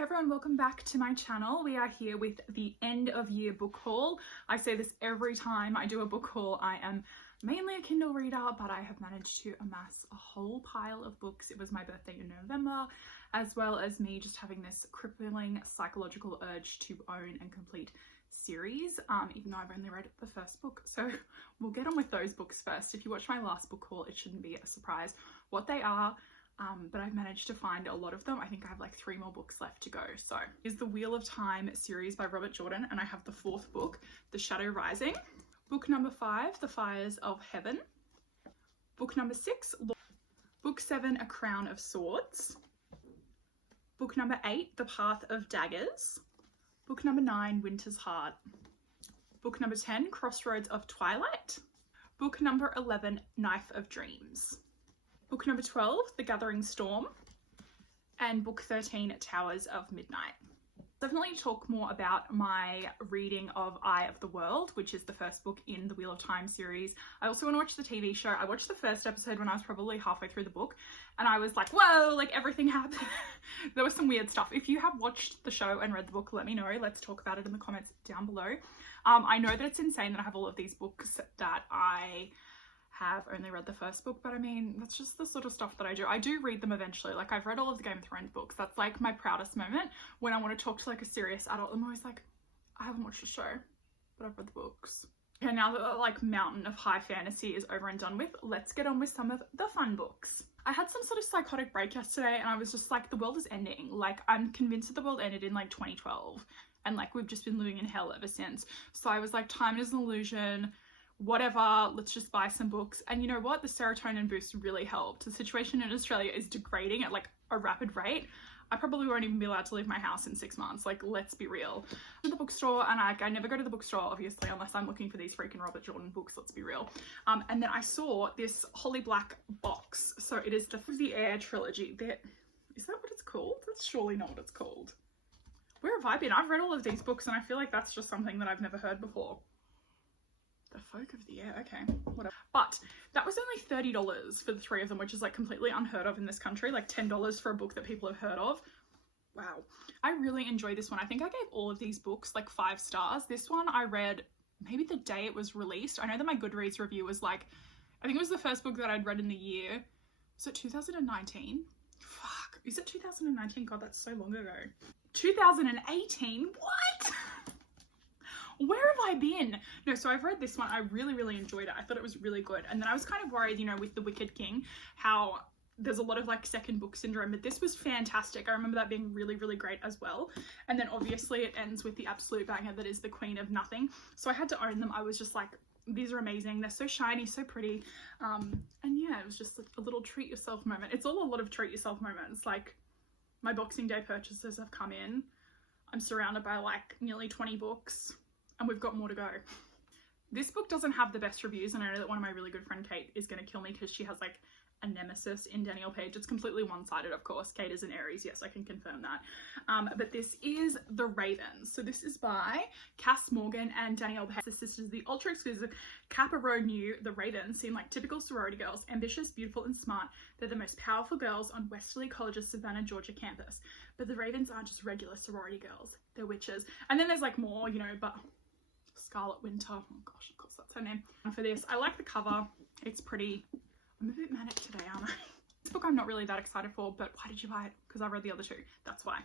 Hi everyone, welcome back to my channel. We are here with the end of year book haul. I say this every time I do a book haul. I am mainly a Kindle reader, but I have managed to amass a whole pile of books. It was my birthday in November, as well as me just having this crippling psychological urge to own and complete series, even though I've only read the first book. So we'll get on with those books first. If you watched my last book haul, it shouldn't be a surprise what they are. But I've managed to find a lot of them. I think I have like 3 more books left to go. So is the Wheel of Time series by Robert Jordan, and I have the 4th book, The Shadow Rising. Book number 5, The Fires of Heaven. Book number 6, Book 7, A Crown of Swords. Book number 8, The Path of Daggers. Book number 9, Winter's Heart. Book number 10, Crossroads of Twilight. Book number 11, Knife of Dreams. Book number 12, The Gathering Storm, and book 13, Towers of Midnight. Definitely talk more about my reading of Eye of the World, which is the first book in the Wheel of Time series. I also want to watch the TV show. I watched the first episode when I was probably halfway through the book, and I was like, whoa, like everything happened. There was some weird stuff. If you have watched the show and read the book, let me know. Let's talk about it in the comments down below. I know that it's insane that I have all of these books that I have only read the first book, but I mean, that's just the sort of stuff that I do. I do read them eventually. Like, I've read all of the Game of Thrones books. That's like my proudest moment when I want to talk to like a serious adult. I'm always like, I haven't watched the show, but I've read the books. Okay, now that the like mountain of high fantasy is over and done with, let's get on with some of the fun books. I had some sort of psychotic break yesterday, and I was just like, the world is ending. Like, I'm convinced that the world ended in like 2012, and like we've just been living in hell ever since. So I was like, time is an illusion. Whatever, let's just buy some books. And you know what? The serotonin boost really helped. The situation in Australia is degrading at like a rapid rate. I probably won't even be allowed to leave my house in 6 months. Like, let's be real. To the bookstore, and I never go to the bookstore, obviously, unless I'm looking for these freaking Robert Jordan books, let's be real. And then I saw this Holly Black box. So it is the Air trilogy. Is that what it's called? That's surely not what it's called. Where have I been? I've read all of these books, and I feel like that's just something that I've never heard before. The Folk of the Air, okay, whatever. But that was only $30 for the 3 of them, which is like completely unheard of in this country. Like $10 for a book that people have heard of. Wow. I really enjoyed this one. I think I gave all of these books like 5 stars. This one I read maybe the day it was released. I know that my Goodreads review was like, I think it was the first book that I'd read in the year. Was it 2019? Fuck, is it 2019? God, that's so long ago. 2018? What? Where have I been? No, so I've read this one. I really enjoyed it. I thought it was really good. And then I was kind of worried, you know, with The Wicked King, how there's a lot of like second book syndrome, but this was fantastic. I remember that being really great as well. And then obviously it ends with the absolute banger that is The Queen of Nothing. So I had to own them. I was just like, these are amazing. They're so shiny, so pretty. And yeah, it was just a little treat yourself moment. It's all a lot of treat yourself moments. Like, my Boxing Day purchases have come in. I'm surrounded by like nearly 20 books. And we've got more to go. This book doesn't have the best reviews, and I know that one of my really good friend Kate is going to kill me because she has like a nemesis in Danielle Page. It's completely one-sided, of course. Kate is an Aries, yes, I can confirm that. But this is The Ravens. So this is by Cass Morgan and Danielle Page. This is the ultra-exclusive Kappa Rho New. The Ravens seem like typical sorority girls, ambitious, beautiful, and smart. They're the most powerful girls on Westerly College's Savannah, Georgia campus. But the Ravens aren't just regular sorority girls. They're witches. And then there's like more, you know, but Scarlet Winter, oh gosh, of course that's her name. And for this, I like the cover. It's pretty. I'm a bit manic today, aren't I? This book I'm not really that excited for, but why did you buy it? Because I read the other 2, that's why.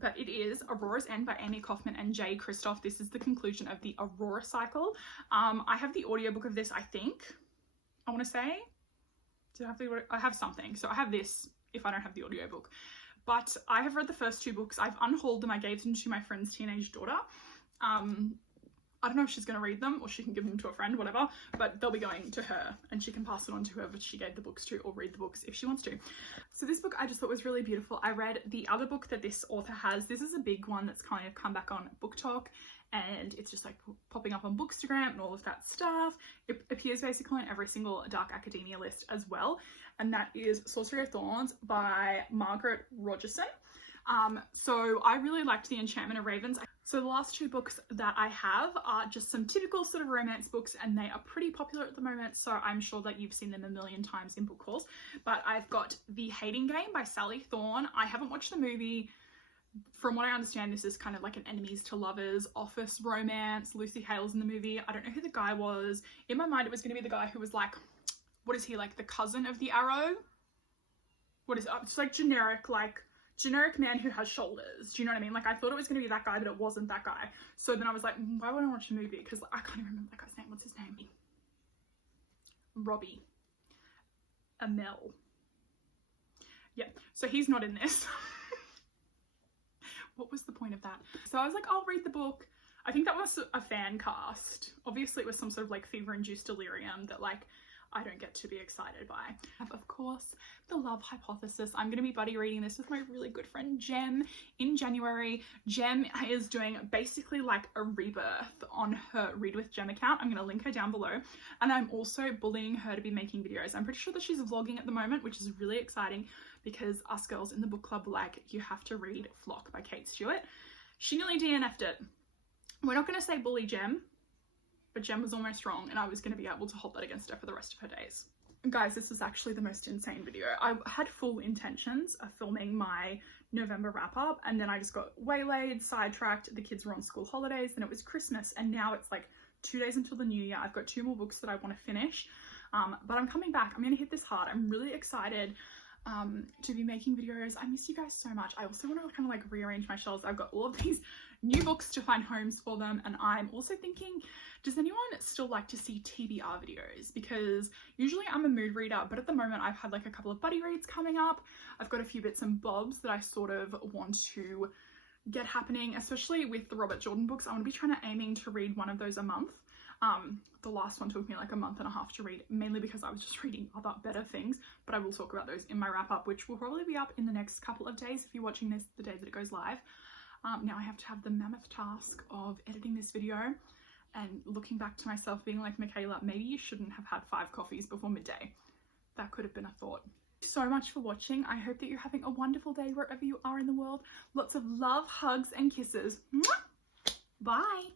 But it is Aurora's End by Amy Kaufman and Jay Kristoff. This is the conclusion of the Aurora cycle. I have the audiobook of this, I think. I want to say. Do I have the? I have something. So I have this if I don't have the audiobook. But I have read the first 2 books. I've unhauled them. I gave them to my friend's teenage daughter. I don't know if she's going to read them or she can give them to a friend, whatever, but they'll be going to her and she can pass it on to whoever she gave the books to or read the books if she wants to. So this book I just thought was really beautiful. I read the other book that this author has. This is a big one that's kind of come back on Book Talk, and it's just like popping up on Bookstagram and all of that stuff. It appears basically on every single Dark Academia list as well, and that is Sorcery of Thorns by Margaret Rogerson. So I really liked The Enchantment of Ravens. So the last 2 books that I have are just some typical sort of romance books, and they are pretty popular at the moment, so I'm sure that you've seen them a million times in book hauls. But I've got The Hating Game by Sally Thorne. I haven't watched the movie. from what I understand, this is kind of like an enemies to lovers office romance. Lucy Hale's in the movie. I don't know who the guy was. In my mind, it was going to be the guy who was like, what is he, like the cousin of the Arrow? What is it? It's like generic man who has shoulders. Do you know what I mean? Like, I thought it was going to be that guy, but it wasn't that guy. So then I was like, why would I watch a movie? Because I can't even remember that guy's name. What's his name? Robbie Amell. Yeah, so he's not in this. What was the point of that? So I was like, I'll read the book. I think that was a fan cast. Obviously it was some sort of like fever-induced delirium that like I don't get to be excited by. Of course, The Love Hypothesis. I'm going to be buddy reading this with my really good friend Jem in January. Jem is doing basically like a rebirth on her Read with Jem account. I'm going to link her down below. And I'm also bullying her to be making videos. I'm pretty sure that she's vlogging at the moment, which is really exciting because us girls in the book club were like, you have to read Flock by Kate Stewart. She nearly DNF'd it. We're not going to say bully Jem, but Jem was almost wrong and I was going to be able to hold that against her for the rest of her days. Guys, this is actually the most insane video. I had full intentions of filming my November wrap up and then I just got waylaid, sidetracked, the kids were on school holidays, then it was Christmas and now it's like 2 days until the new year. I've got 2 more books that I want to finish, but I'm coming back. I'm going to hit this hard. I'm really excited to be making videos. I miss you guys so much. I also want to kind of like rearrange my shelves. I've got all of these new books to find homes for them, and I'm also thinking, does anyone still like to see TBR videos? Because usually I'm a mood reader, but at the moment I've had like a couple of buddy reads coming up. I've got a few bits and bobs that I sort of want to get happening, especially with the Robert Jordan books. I want to be aiming to read one of those a month. The last one took me like a month and a half to read, mainly because I was just reading other better things, but I will talk about those in my wrap up, which will probably be up in the next couple of days if you're watching this the day that it goes live. Now I have to have the mammoth task of editing this video and looking back to myself being like, Michaela, maybe you shouldn't have had 5 coffees before midday. That could have been a thought. So much for watching. I hope that you're having a wonderful day wherever you are in the world. Lots of love, hugs and kisses. Bye.